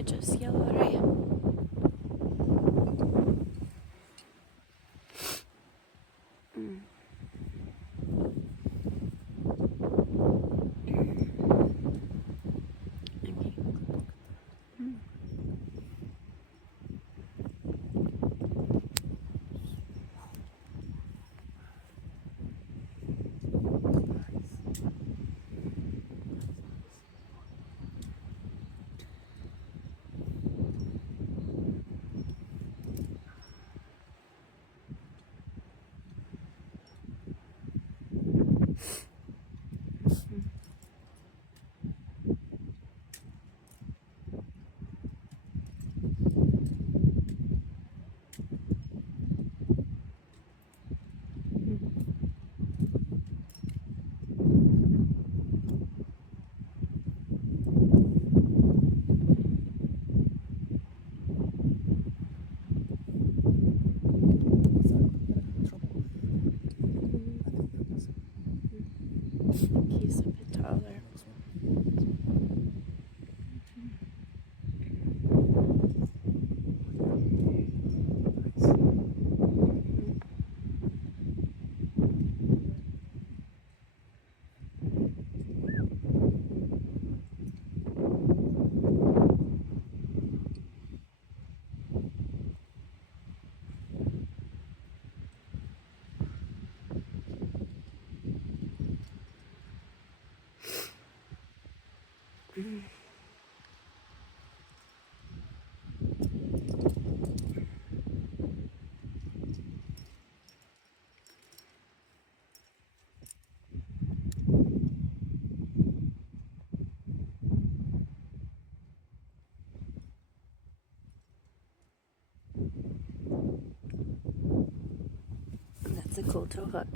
Aguja Celo Rey. He's a bit taller. That's a cool tow hook.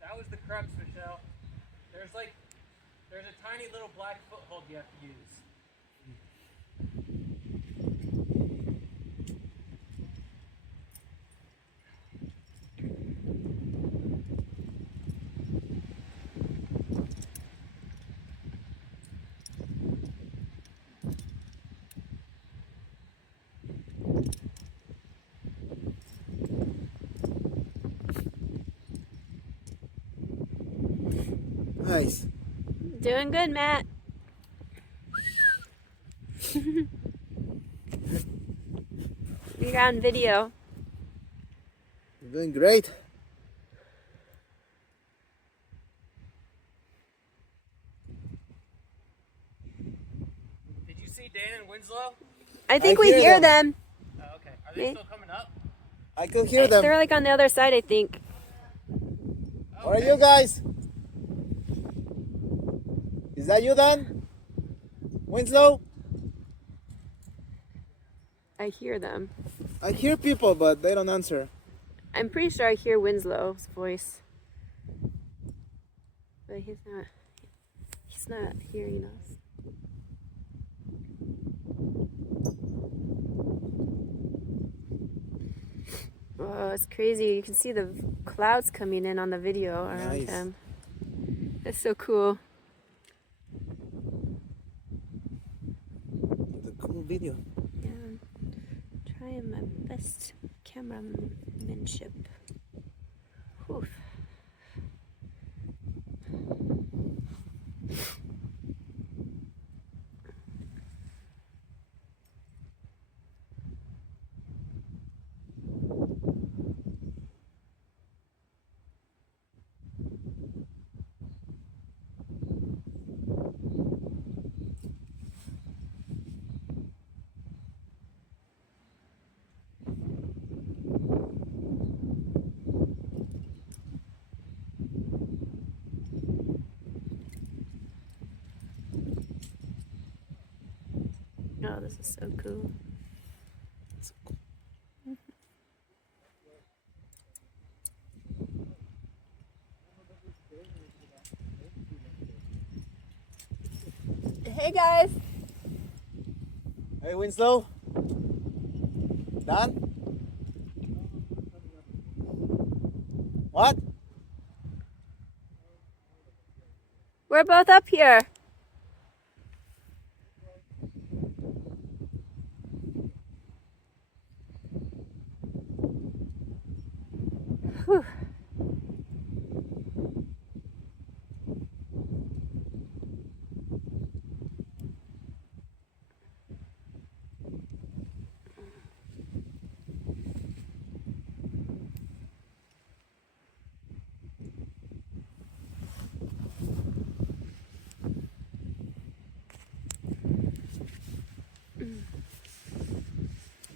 That was the crux, Michelle. There's a tiny little black foothold you have to use. Nice. Doing good, Matt. You're on video. You're doing great. Did you see Dan and Winslow? I think we hear them. Oh, okay. Are they still coming up? I could hear them. They're like on the other side, I think. Where are you guys? Is that you, Dan? Winslow? I hear them. I hear people, but they don't answer. I'm pretty sure I hear Winslow's voice. But he's not hearing us. Oh, it's crazy. You can see the clouds coming in on the video around Nice. him. That's so cool. It's a cool video. Yeah, I'm trying my best cameramanship. Whew. Oh, this is so cool. So cool. Hey guys! Hey, Winslow. Done? What? We're both up here. Whew.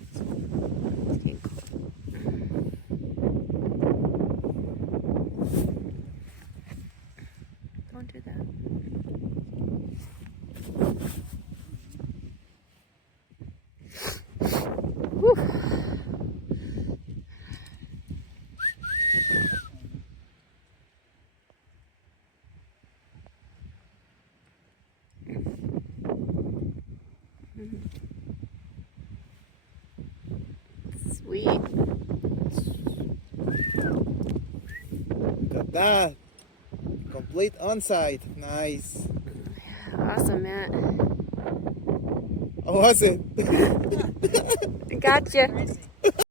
It's getting cold. Don't do that. Whew. Sweet. Got that. Complete on-site. Nice. Awesome, Matt. How was it? Gotcha.